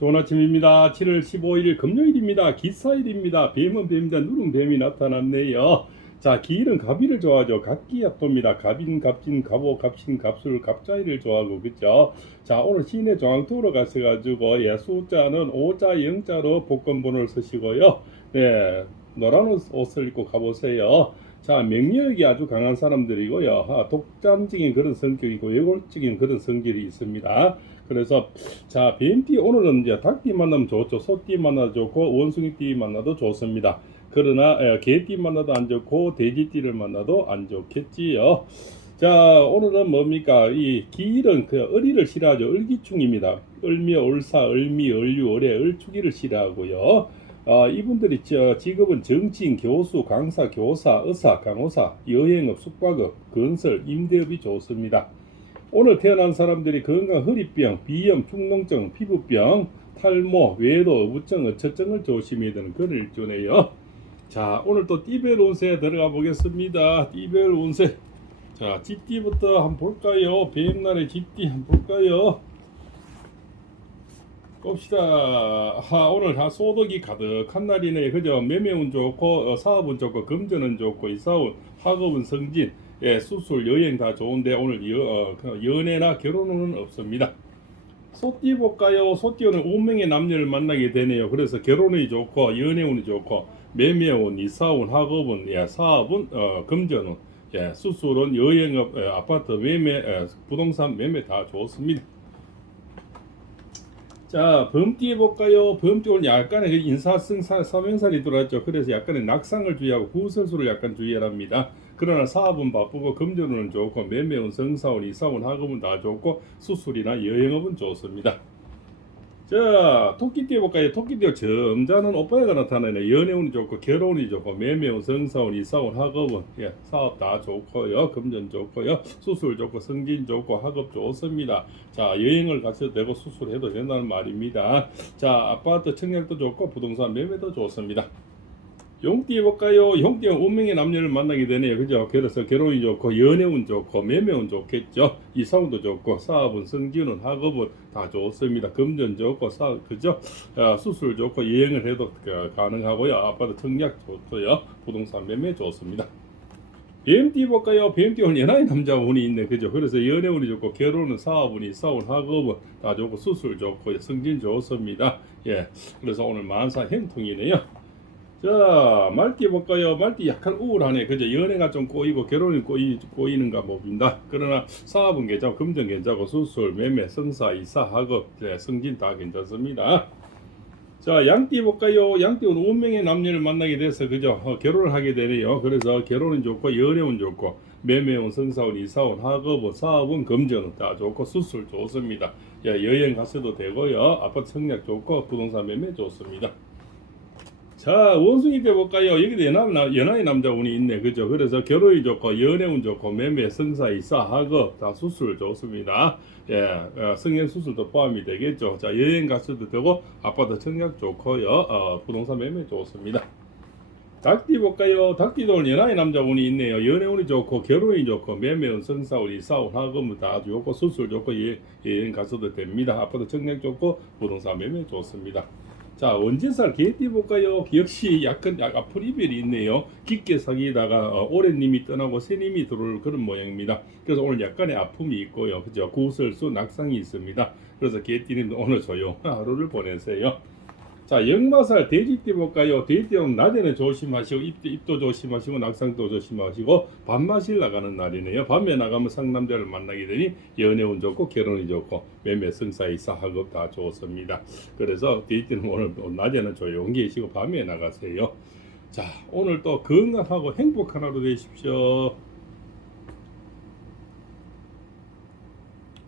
좋은 아침입니다. 7월 15일 금요일입니다. 기사일입니다. 뱀은 뱀이다. 누른 뱀이 나타났네요. 자, 기일은 갑이를 좋아하죠. 갑기약도입니다. 갑인, 갑진, 갑오, 갑신, 갑술, 갑자이를 좋아하고 그죠? 자, 오늘 시내 중앙도로 가셔가지고 예, 숫자는 5자, 0자로 복권번호를 쓰시고요. 네, 노란 옷, 옷을 입고 가보세요. 자, 명령력이 아주 강한 사람들이고요. 아, 독잠적인 그런 성격이고 외골적인 그런 성질이 있습니다. 그래서 자, 뱀띠 오늘은 이제 닭띠 만나면 좋죠. 소띠 만나도 좋고 원숭이띠 만나도 좋습니다. 그러나 에, 개띠 만나도 안 좋고 돼지띠를 만나도 안 좋겠지요. 자, 오늘은 뭡니까? 이 기일은 그 어리를 싫어하죠. 을기충입니다. 을미, 을사, 을미, 을류, 을의 을축이를 싫어하고요. 아, 이분들이 저 직업은 정치인, 교수, 강사, 교사, 의사, 간호사, 여행업, 숙박업, 건설, 임대업이 좋습니다. 오늘 태어난 사람들이 건강 허리병, 비염, 축농증, 피부병, 탈모, 외도, 어부증, 어처증을 조심해야 되는 그런 일조네요. 자, 오늘 또 띠별 운세 들어가 보겠습니다. 띠별 운세. 자, 쥐띠부터 한번 볼까요? 뱀날의 쥐띠 한번 볼까요? 봅시다. 하, 오늘 다 소득이 가득한 날이네. 그죠? 매매운 좋고, 어, 사업은 좋고, 금전은 좋고, 이사운, 학업은 승진, 예, 수술, 여행 다 좋은데, 오늘 여, 어, 그 연애나 결혼은 없습니다. 소띠 볼까요? 소띠 오늘 운명의 남녀를 만나게 되네요. 그래서 결혼이 좋고, 연애운이 좋고, 매매운, 이사운, 학업은, 예, 사업은, 어, 금전은, 예, 수술은, 여행업, 예, 아파트 매매, 예, 부동산 매매 다 좋습니다. 자, 범띠 해볼까요? 범띠 오늘 약간의 그 인사성 사- 사명살이 들어왔죠. 그래서 약간의 낙상을 주의하고 구설수를 약간 주의하랍니다. 그러나 사업은 바쁘고 금전운은 좋고 매매운, 성사운, 이사운, 학업은 다 좋고 수술이나 여행업은 좋습니다. 자, 토끼띠 해볼까요? 토끼띠 점잖은 오빠가 나타나네. 연애운이 좋고 결혼이 좋고 매매운, 성사운, 이사운, 학업은 예, 사업 다 좋고요. 금전 좋고요. 수술 좋고 성진 좋고 학업 좋습니다. 자, 여행을 가셔도 되고 수술해도 된다는 말입니다. 자, 아파트 청약도 좋고 부동산 매매도 좋습니다. 용띠 해볼까요? 용띠는 운명의 남녀를 만나게 되네요. 그죠? 그래서 결혼이 좋고, 연애운 좋고, 매매운 좋겠죠? 이사운도 좋고, 사업은, 성진은, 학업은 다 좋습니다. 금전 좋고, 사, 그죠? 아, 수술 좋고, 여행을 해도 그, 가능하고요. 아파트 청약 좋고요. 부동산 매매 좋습니다. BMT 볼까요? BMT 는 연하의 남자 운이 있네, 그죠? 그래서 연애운이 좋고, 결혼은, 사업운이, 사운, 학업은 다 좋고, 수술 좋고, 성진 좋습니다. 예, 그래서 오늘 만사 행통이네요. 자, 말띠 볼까요? 말띠 약간 우울하네. 그죠? 연애가 좀 꼬이고 결혼이 꼬이, 꼬이는가 봅니다. 그러나 사업은 괜찮고 금전 괜찮고 수술, 매매, 성사, 이사, 학업, 네, 승진 다 괜찮습니다. 자, 양띠 볼까요? 양띠는 운명의 남녀를 만나게 돼서 그죠? 어, 결혼을 하게 되네요. 그래서 결혼은 좋고 연애운 좋고 매매운, 성사운, 이사운, 학업은, 사업은, 금전은 다 좋고 수술 좋습니다. 야, 여행 가셔도 되고요. 아파트 청약 좋고 부동산 매매 좋습니다. 자 원숭이 때 볼까요? 여기도 연하, 나- 연하의 남자 운이 있네. 그죠? 그래서 결혼이 좋고 연애운 좋고 매매 성사 이사 학업 다 수술 좋습니다. 예 어, 성형 수술도 포함이 되겠죠. 자 여행 가셔도 되고 아파트 청약 좋고요. 어, 부동산 매매 좋습니다. 닭띠 볼까요? 닭띠도 연하의 남자 운이 있네요. 연애운이 좋고 결혼이 좋고 매매운 성사운 이사운 학업은 다 좋고 수술 좋고 예, 여행 가셔도 됩니다. 아파트 청약 좋고 부동산 매매 좋습니다 자 원진살 개띠 볼까요? 역시 약간 약- 앞으로 이별이 있네요. 깊게 사귀다가 어, 오랜님이 떠나고 새님이 들어올 그런 모양입니다. 그래서 오늘 약간의 아픔이 있고요. 그죠? 구설수 낙상이 있습니다. 그래서 개띠는 오늘 조용 하루를 보내세요. 자 역마살 돼지띠 볼까요? 돼지띠는 낮에는 조심하시고 입, 입도 조심하시고 낙상도 조심하시고 밤마실 나가는 날이네요. 밤에 나가면 상남자를 만나게 되니 연애 운 좋고 결혼이 좋고 매매 성사 이사 학업 다 좋습니다. 그래서 돼지띠는 오늘 낮에는 조용히 계시고 밤에 나가세요. 자 오늘 또 건강하고 행복한 하루 되십시오.